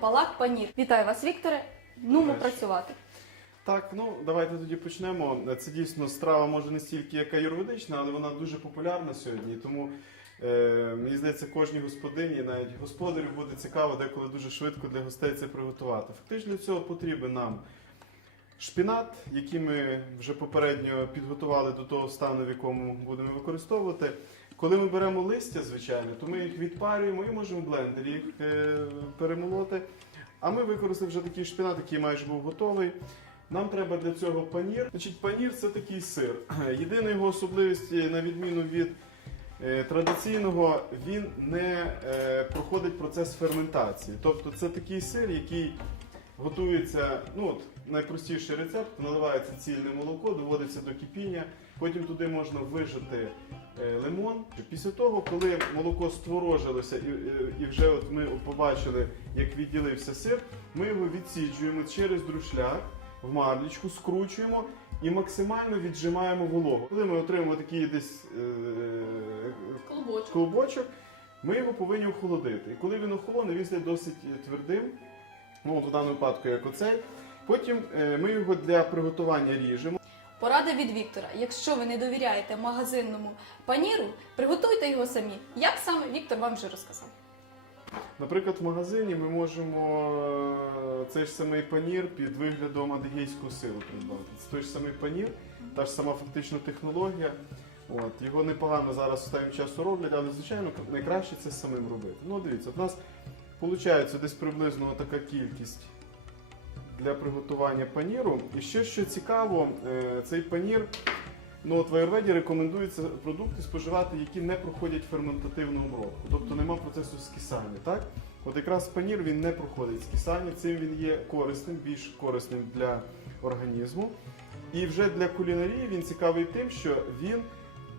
палак панір. Вітаю вас, Вікторе. Нумо Бачу. працювати. Так, ну давайте тоді почнемо. Це дійсно страва може не стільки як аюрведична, але вона дуже популярна сьогодні. Тому е, мені здається, кожній господині, навіть господарю буде цікаво деколи дуже швидко для гостей це приготувати. Фактично для цього потрібен нам шпінат, який ми вже попередньо підготували до того стану, в якому будемо використовувати. Коли ми беремо листя, звичайно, то ми їх відпарюємо і можемо в блендері їх е, перемолоти. А ми використали вже такий шпінат, який майже був готовий. Нам треба для цього панір. Значить, панір це такий сир. Єдина його особливість, е, на відміну від е, традиційного, він не е, проходить процес ферментації. Тобто це такий сир, який готується, ну от найпростіший рецепт, наливається цільне молоко, доводиться до кипіння, потім туди можна вижати е, лимон. Після того, коли молоко створожилося і, і- і вже от ми побачили, як відділився сир, ми його відсіджуємо через друшляк в марлічку, скручуємо і максимально віджимаємо вологу. Коли ми отримаємо такий десь е, Клубочок. клубочок, ми його повинні охолодити. І коли він охолоне, він стає досить е, твердим. Ну, от в даному випадку, як оцей. Потім е, ми його для приготування ріжемо. Порада від Віктора. Якщо ви не довіряєте магазинному паніру, приготуйте його самі. Як саме Віктор вам вже розказав. Наприклад, в магазині ми можемо е, цей ж самий панір під виглядом адигейського сиру придбати. Це той ж самий панір, та ж сама фактично технологія. От, його непогано зараз останнім часу роблять, але звичайно найкраще це самим робити. Ну, дивіться, от нас виходить десь приблизно така кількість для приготування паніру. І ще що цікаво, е, цей панір, ну от в Аюрведі рекомендується продукти споживати, які не проходять ферментативну обробку, тобто нема процесу скисання. Так? От якраз панір він не проходить скисання, цим він є корисним, більш корисним для організму. І вже для кулінарії він цікавий тим, що він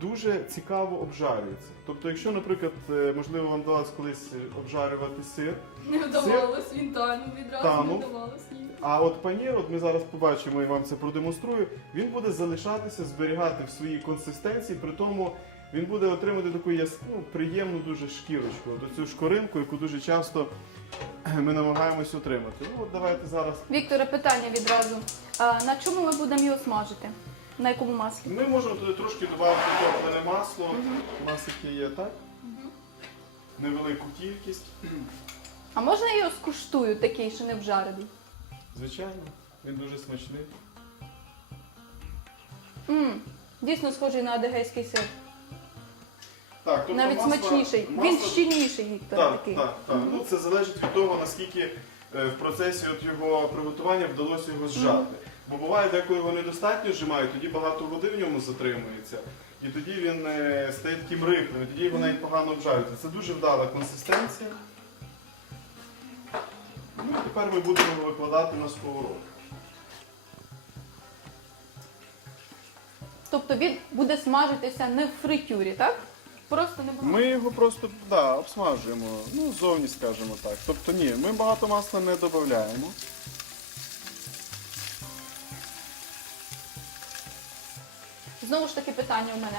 дуже цікаво обжарюється. Тобто, якщо, наприклад, е, можливо, вам вдалося колись обжарювати сир, Не вдавалось, він танув відразу Танув. вдавалось. а от панір, от ми зараз побачимо і вам це продемонструю, він буде залишатися, зберігати в своїй консистенції, при тому він буде отримати таку яс- ну, приємну дуже шкірочку, от цю шкоринку, яку дуже часто ми намагаємось отримати. Ну от давайте зараз. Вікторе, питання відразу. А, на чому ми будемо його смажити? На якому маслі? Ми можемо туди трошки додати топлене масло, у нас яке є, так? Невелику кількість. А можна я його скуштую, такий, що не вжарений? Звичайно, він дуже смачний. Мм, дійсно схожий на адегейський сир. Так, тобто Навіть масло- смачніший. Він масло- щільніший, Віктор, Так, такий. так, так. Ну, це залежить від того, наскільки е, в процесі от його приготування вдалося його зжати. Бо буває, деколи його недостатньо зжимають, тоді багато води в ньому затримується. І тоді він е, стає таким рихлим, тоді його навіть погано обжарюється. Це дуже вдала консистенція. Ну і тепер ми будемо його викладати на сковородку. Тобто він буде смажитися не в фритюрі, так? Просто не багато. Ми його просто да, обсмажуємо, ну зовні скажімо так. Тобто ні, ми багато масла не додаємо. Знову ж таки питання у мене.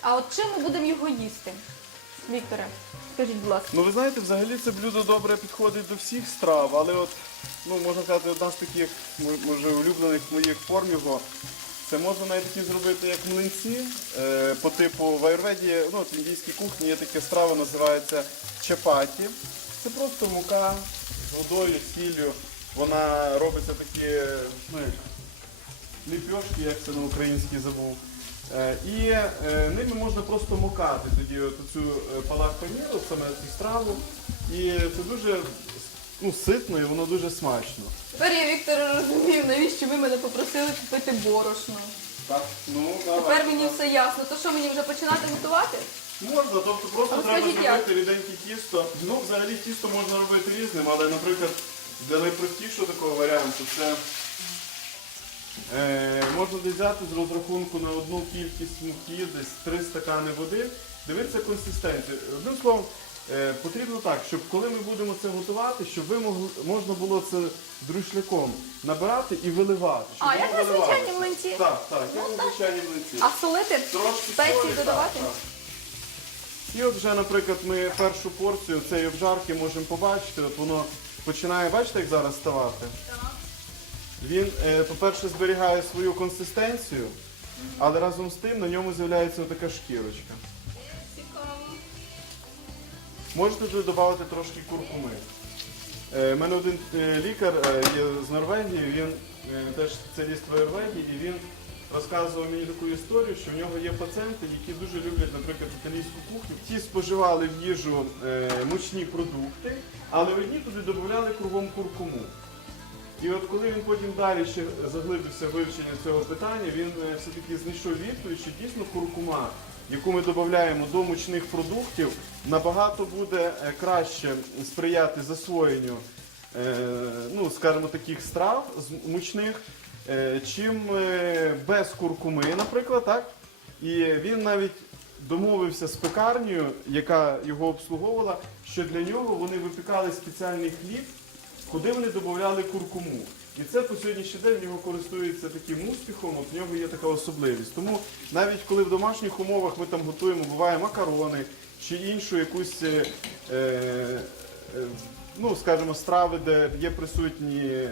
А от чим ми будемо його їсти? Вікторе, скажіть, будь ласка. Ну ви знаєте, взагалі це блюдо добре підходить до всіх страв, але от, ну можна сказати, одна з таких, може, улюблених моїх форм його. Це можна навіть такі зробити як млинці е, по типу в аюрведі, ну в індійській кухні є така страва, називається чапаті. Це просто мука з водою, сіллю. Вона робиться такі, ну ліпьошки, як це на українській забув. Е, І е, ними можна просто мукати тоді от цю е, палах паніру, саме цю страву. І це дуже ну, ситно і воно дуже смачно. Тепер я Віктора розумію, навіщо ви мене попросили купити борошно. Так, ну Тепер мені все ясно. То що мені вже починати готувати? Можна, тобто просто А треба скажіть, як? зробити ріденьке тісто. Ну, взагалі тісто можна робити різним, але, наприклад, для найпростішого такого варіанту це можна десь взяти з розрахунку на одну кількість муки, десь 3 стакани води, дивитися консистенцію. Одним словом, е, потрібно так, щоб коли ми будемо це готувати, щоб ви могли, можна було це друшляком набирати і виливати. щоб А, воно як на виливалося. звичайні млинці? Так, так, Ну, на так. звичайні млинці. А солити? Трошки Спеції солі, додавати? Так, так. І от вже, наприклад, ми першу порцію цієї обжарки можемо побачити. От воно починає, бачите, як зараз ставати? Так. Він, е, по-перше, зберігає свою консистенцію, але разом з тим на ньому з'являється така шкірочка. Можете туди додати трошки куркуми. У мене один е, лікар е, є з Норвегії, він е, теж спеціаліст в Норвегії, і він розказував мені таку історію, що в нього є пацієнти, які дуже люблять, наприклад, італійську кухню. Ті споживали в їжу е, мучні продукти, але одні туди додавали кругом куркуму. І от коли він потім далі ще заглибився в вивчення цього питання, він е, все-таки знайшов відповідь, що дійсно куркума, яку ми додаємо до мучних продуктів, набагато буде е, краще сприяти засвоєнню, е, ну, скажімо, таких страв мучних, чим без куркуми, наприклад, так? І він навіть домовився з пекарнею, яка його обслуговувала, що для нього вони випікали спеціальний хліб, куди вони додавали куркуму. І це по сьогоднішній день в нього користується таким успіхом, от в нього є така особливість. Тому навіть коли в домашніх умовах ми там готуємо, буває макарони чи іншу якусь, е, е, ну скажімо, страви, де є присутні е,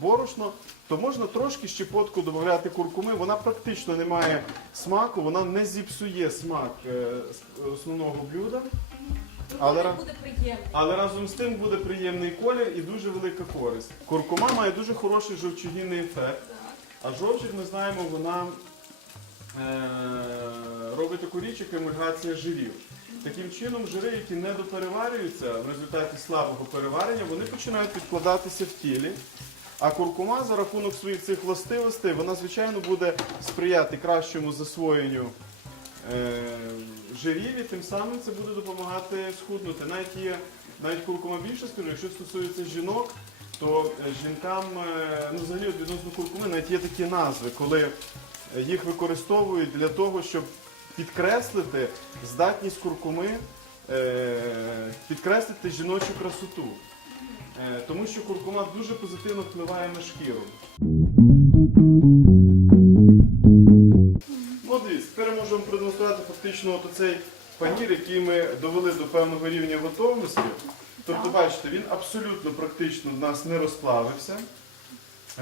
борошно, то можна трошки щепотку додати куркуми. Вона практично не має смаку, вона не зіпсує смак е, основного блюда. Але ра- буде приємно. але разом з тим буде приємний колір і дуже велика користь. Куркума має дуже хороший жовчогінний ефект, а жовчір, ми знаємо, вона е, робить таку річ, як емульгація жирів. Таким чином, жири, які не допереварюються в результаті слабого переварення, вони починають підкладатися в тілі. А куркума за рахунок своїх цих властивостей, вона, звичайно, буде сприяти кращому засвоєнню е, жирів і тим самим це буде допомагати схуднути. Навіть є навіть куркума більше скажу, якщо стосується жінок, то е, жінкам е, ну, взагалі відносно куркуми навіть є такі назви, коли їх використовують для того, щоб підкреслити здатність куркуми, е, підкреслити жіночу красоту. Тому що куркума дуже позитивно впливає на шкіру. Можемо продемонструвати фактично от оцей панір, який ми довели до певного рівня готовності. Тобто, бачите, він абсолютно практично в нас не розплавився.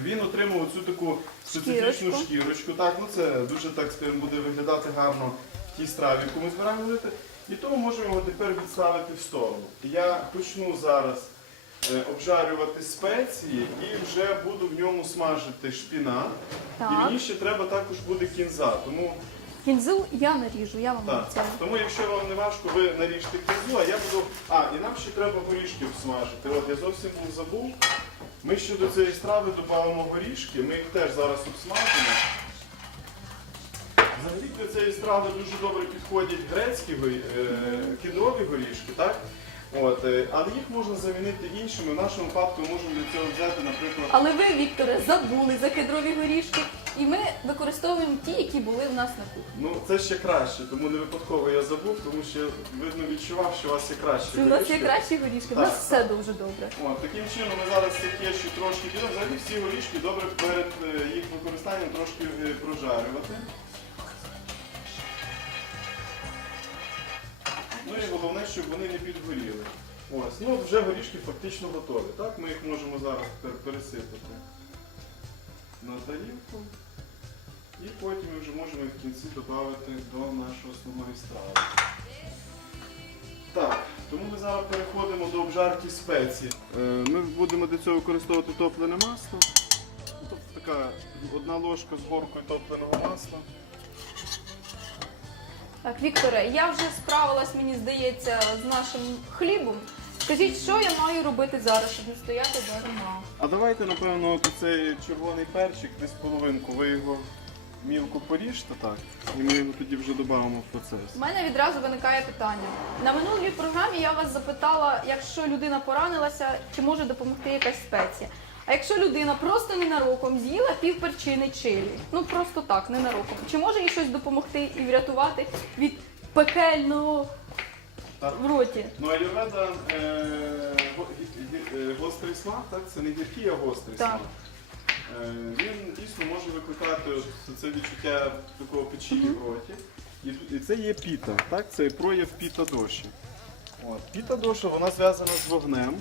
Він отримав цю таку специфічну Шкірочку. шкірочку. Так, ну це дуже так скажімо, буде виглядати гарно в тій страві, яку ми збираємо робити. І тому можемо його тепер відставити в сторону. Я почну зараз е, обжарювати спеції і вже буду в ньому смажити шпінат. І мені ще треба також буде кінза. Тому, Кінзу я наріжу, я вам так, обіцяю. тому якщо вам не важко, ви наріжте кінзу, а я буду. А, і нам ще треба горішки обсмажити. От я зовсім був забув. Ми ще до цієї страви додамо горішки, ми їх теж зараз обсмажимо. Взагалі до цієї страви дуже добре підходять грецькі горі- е, кедрові горішки, так? От, е, але їх можна замінити іншими. В нашому випадку можемо для цього взяти, наприклад. Але ви, Вікторе, забули за кедрові горішки, і ми використовуємо ті, які були в нас на кухні. Ну, це ще краще, тому не випадково я забув, тому що видно відчував, що у вас є краще. У нас є кращі горішки, у нас Так, все дуже добре. От, таким чином ми зараз ці кеші трошки підемо. Взагалі всі горішки добре перед е, їх використанням трошки е, прожарювати. Ну і головне, щоб вони не підгоріли. Ось, ну вже горішки фактично готові. Так, ми їх можемо зараз пересипати на тарілку. І потім ми вже можемо в кінці додати до нашої основної страви. Так, тому ми зараз переходимо до обжарки спецій. Е, Ми будемо для цього використовувати топлене масло. Тобто така одна ложка з горкою топленого масла. Так, Вікторе, я вже справилась, мені здається, з нашим хлібом. Скажіть, що я маю робити зараз, щоб не стояти дарма? А давайте, напевно, от цей червоний перчик десь половинку, ви його мілко поріжте так, і ми його тоді вже додамо в процес. У мене відразу виникає питання. На минулій програмі я вас запитала, якщо людина поранилася, чи може допомогти якась спеція. А якщо людина просто ненароком з'їла пів перчини чилі, ну просто так, ненароком, чи може їй щось допомогти і врятувати від пекельного Так. в роті? Ну, аюрведа е, го- гі- гі- е, гострий смак, так? Це не гіркий, а гострий Так. смак. Е, він дійсно може викликати от це відчуття такого печії в роті. І, і це є піта, так? Це прояв піта доші. От. Піта доша вона зв'язана з вогнем.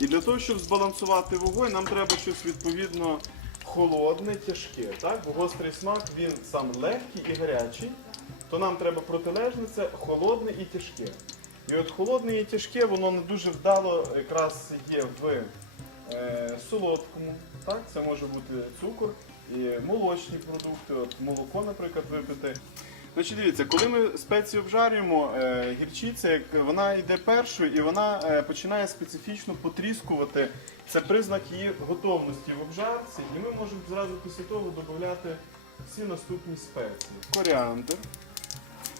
І для того, щоб збалансувати вогонь, нам треба щось відповідно холодне, тяжке. Так? Бо гострий смак він сам легкий і гарячий. То нам треба протилежне це холодне і тяжке. І от холодне і тяжке, воно не дуже вдало якраз є в е, солодкому. Так? Це може бути цукор і молочні продукти, от молоко, наприклад, випити. Значить, дивіться, коли ми спецію обжарюємо, е, гірчиця, вона йде першою і вона е, починає специфічно потріскувати. Це признак її готовності в обжарці, і ми можемо зразу після того додати всі наступні спеції. Коріандр.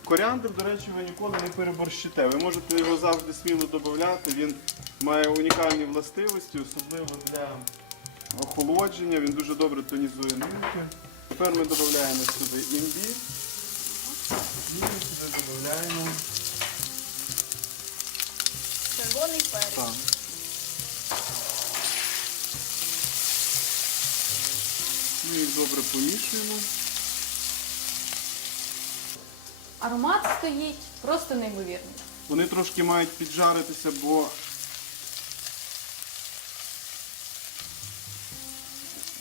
Коріандр, до речі, ви ніколи не переборщите. Ви можете його завжди сміло додати. Він має унікальні властивості, особливо для охолодження. Він дуже добре тонізує нирки. Тепер ми додаємо сюди імбір. І сюди додаємо Червоний перець. Ми їх добре помішуємо. Аромат стоїть просто неймовірний. Вони трошки мають піджаритися, бо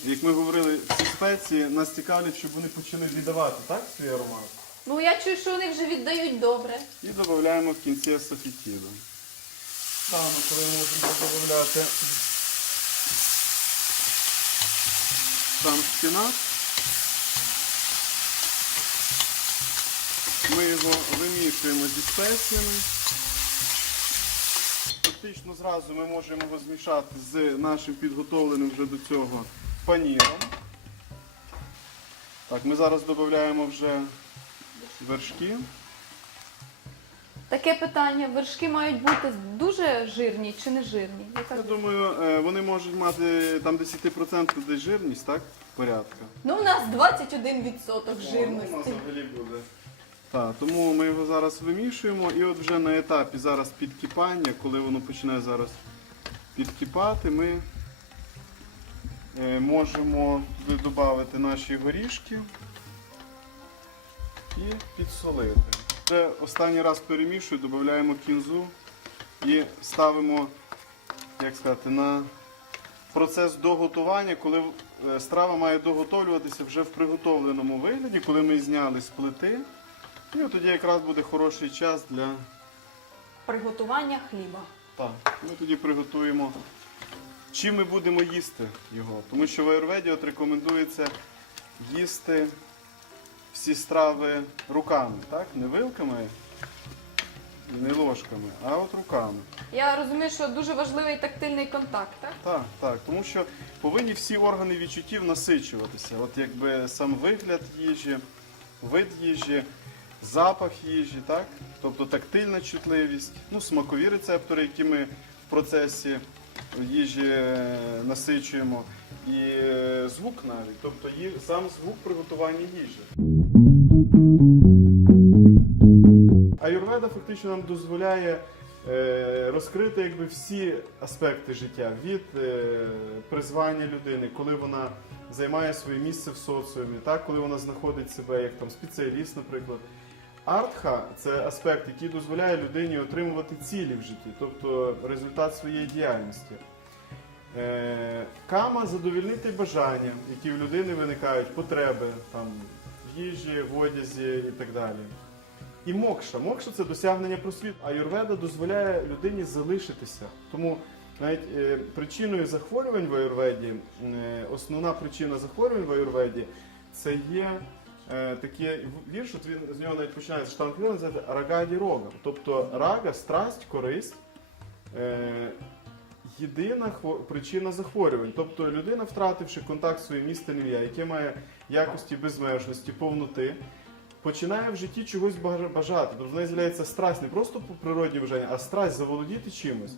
як ми говорили, ці спеції нас цікавлять, щоб вони почали віддавати так, свій аромат. Ну я чую, що вони вже віддають добре. І додаємо в кінці асафітіду. Саме, коли ми можемо додати сам шпінат. Ми його вимішуємо зі спеціями. Фактично зразу ми можемо його змішати з нашим підготовленим вже до цього паніром. Так, ми зараз додаємо вже вершки. Таке питання: вершки мають бути дуже жирні чи не жирні? Я думаю, е, вони можуть мати там 10% десь жирність, так? Порядка. Ну, у нас 21% жирності. взагалі буде. Так, тому ми його зараз вимішуємо і от вже на етапі зараз підкипання, коли воно почне зараз підкипати, ми е, можемо додати наші горішки і підсолити. Вже останній раз перемішую, додаємо кінзу і ставимо, як сказати, на процес доготування, коли е, страва має доготовлюватися вже в приготовленому вигляді, коли ми зняли з плити. І тоді якраз буде хороший час для. Приготування хліба. Так, ми тоді приготуємо. Чим ми будемо їсти його? Тому що в Аюрведі от рекомендується їсти всі страви руками, так? Не вилками не ложками, а от руками. Я розумію, що дуже важливий тактильний контакт, так? Так, так, тому що повинні всі органи відчуттів насичуватися. От якби сам вигляд їжі, вид їжі, запах їжі, так? Тобто тактильна чутливість, ну, смакові рецептори, які ми в процесі їжі е, насичуємо, і е, звук навіть, тобто є сам звук приготування їжі. Аюрведа фактично нам дозволяє е, розкрити якби всі аспекти життя від призвання людини, коли вона займає своє місце в соціумі, так, коли вона знаходить себе як там спеціаліст, наприклад. Артха це аспект, який дозволяє людині отримувати цілі в житті, тобто результат своєї діяльності. Е, Кама задовільнити бажання, які в людини виникають, потреби там, в їжі, в одязі і так далі. І мокша. Мокша це досягнення просвіту. А Аюрведа дозволяє людині залишитися. Тому навіть е, причиною захворювань в Аюрведі, е, основна причина захворювань в Аюрведі це є е, такий вірш, от він з нього навіть починається штанг називається рагаді рога. Тобто рага, страсть, користь. Е, Єдина хво- причина захворювань, тобто людина, втративши контакт зі своїм істинним я, яке має якості безмежності, повноти, починає в житті чогось бажати. Тобто в неї з'являється страсть не просто по природні бажання, а страсть заволодіти чимось.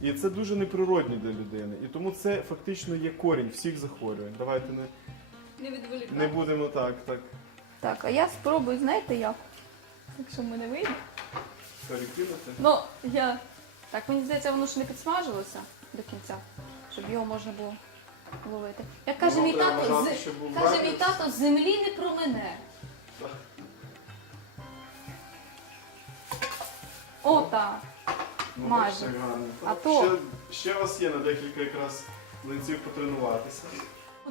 І це дуже неприродні для людини. І тому це фактично є корінь всіх захворювань. Давайте не, Не не будемо так, так Так, а я спробую, знаєте як? Якщо в мене вийде. перекинути. Ну, я. Так, мені здається, воно ж не підсмажилося до кінця, щоб його можна було ловити. Як каже Ну, мій треба тато, з... щоб був каже мій тато, землі не промене. О, так. Ну, Майже. бачите, як гарно. А то. Ще, ще у вас є на декілька якраз млинців потренуватися.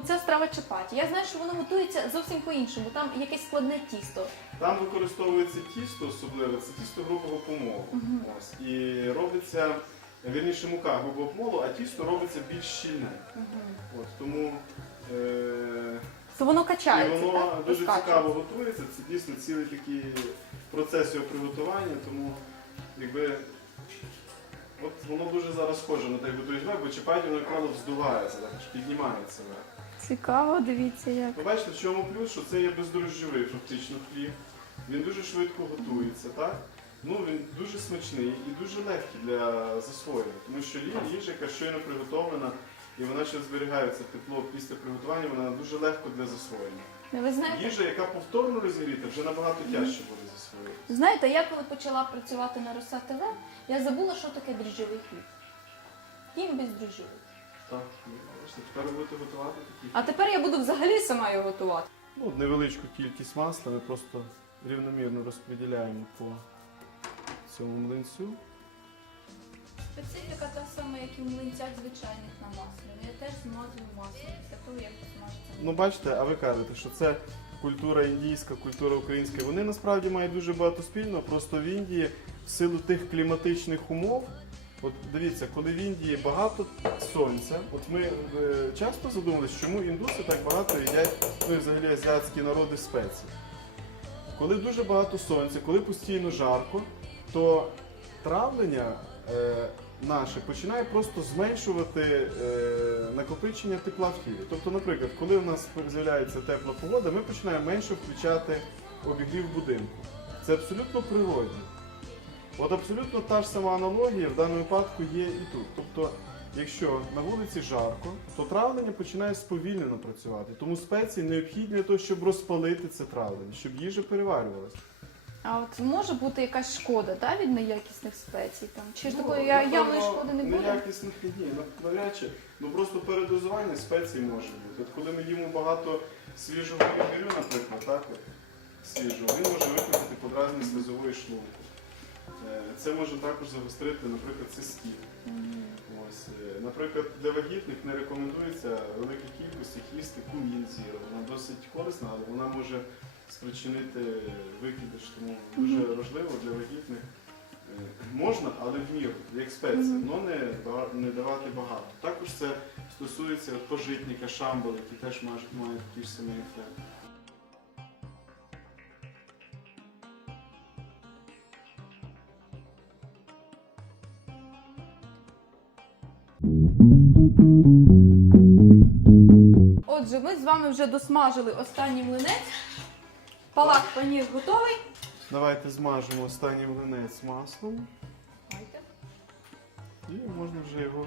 Оце страва чапаті. Я знаю, що воно готується зовсім по-іншому. Там якесь складне тісто. Там використовується тісто, особливо це тісто грубого помолу. Мгм. Ось. І робиться, вірніше, мука грубого помолу, а тісто робиться більш щільне. От, тому е- То воно і воно так? дуже Розкачується. цікаво готується. Це дійсно цілий такий процес його приготування, тому якби. От воно дуже зараз схоже на те, як готують веб, бо чіпаті воно якраз вздувається, так, аж піднімається вверх. Цікаво, дивіться як. Ви бачите, в чому плюс, що це є бездрожжєвий фактично хліб. Він дуже швидко готується, так? Ну, він дуже смачний і дуже легкий для засвоєння, тому що їжа, яка щойно приготовлена, і вона ще зберігається тепло після приготування, вона дуже легко для засвоєння. Ви знаєте, Їжа, яка повторно розігріта, вже набагато тяжче буде засвоювати. знаєте, я коли почала працювати на Роса ТВ, я забула, що таке дріжджовий хліб. Їм бездріжджовий. Так, ну, бачите, тепер будете готувати такі. А тепер я буду взагалі сама його готувати. Ну, от невеличку кількість масла ми просто рівномірно розподіляємо по цьому млинцю. Специфіка та сама, як і в млинцях звичайних на маслі. Я теж змазую маслом після того, як посмажиться. Ну бачите, а ви кажете, що це культура індійська, культура українська. Вони насправді мають дуже багато спільного. Просто в Індії в силу тих кліматичних умов. От дивіться, коли в Індії багато сонця, от ми е, часто задумались, чому індуси так багато їдять, ну і взагалі азіатські народи спецій. Коли дуже багато сонця, коли постійно жарко, то травлення е, наше починає просто зменшувати е, накопичення тепла в тілі. Тобто, наприклад, коли у нас з'являється тепла погода, ми починаємо менше включати обігрів будинку. Це абсолютно природно. От абсолютно та ж сама аналогія в даному випадку є і тут. Тобто, якщо на вулиці жарко, то травлення починає сповільнено працювати. Тому спеції необхідні для того, щоб розпалити це травлення, щоб їжа переварювалася. А от може бути якась шкода да, від неякісних спецій? Там? Чи ж Ну, такої я- напевно, явної шкоди не буде? Неякісних ні, нав- навряд чи. Ну просто передозування спецій може бути. От коли ми їмо багато свіжого кефірю, наприклад, так, от, свіжого, він може викликати подразнення слизової шлунку. Е, Це може також загострити, наприклад, цистіт. Мгм. Ось, е, наприклад, для вагітних не рекомендується великій кількості їсти кумін зіру. Вона досить корисна, але вона може спричинити викидиш. Тому дуже важливо для вагітних. е, Можна, але в міру, як спеція, але не, давати багато. Також це стосується пожитника, шамбал, які теж мають, такий ж самий ефект. Отже, ми з вами вже досмажили останній млинець. Палак панір готовий. Давайте змажемо останній млинець маслом Давайте. і можна вже його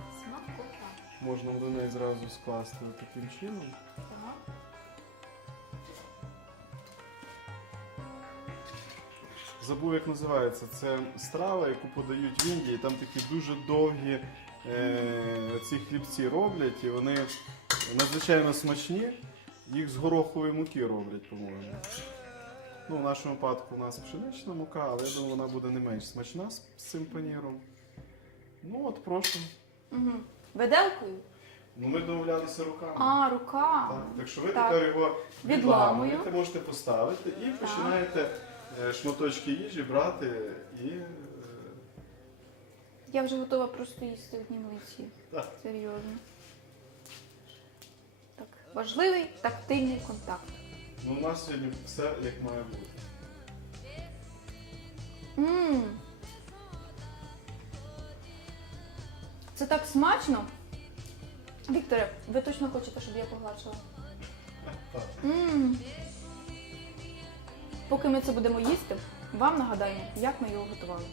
Смакота. можна млинець зразу скласти таким чином. Забув, як називається. Це страва, яку подають в Індії. Там такі дуже довгі е, ці хлібці роблять, і вони надзвичайно смачні. Їх з горохової муки роблять, по-моєму. Ну, в нашому випадку у нас пшенична мука, але я думаю, вона буде не менш смачна з, з цим паніром. Ну от, прошу. Угу. Виделкою? Ну, ми домовлялися руками. А, рука. Так, так що ви Так. тепер його відламуєте, можете поставити і починаєте е, шматочки їжі брати і. е, Я вже готова просто їсти одні млинці. Так. Серйозно. Так. Важливий тактильний контакт. Ну, у нас сьогодні все як має бути. Мм. Це так смачно. Вікторе, ви точно хочете, щоб я погладшила? Так. Мм. Поки ми це будемо їсти, вам нагадаємо, як ми його готували.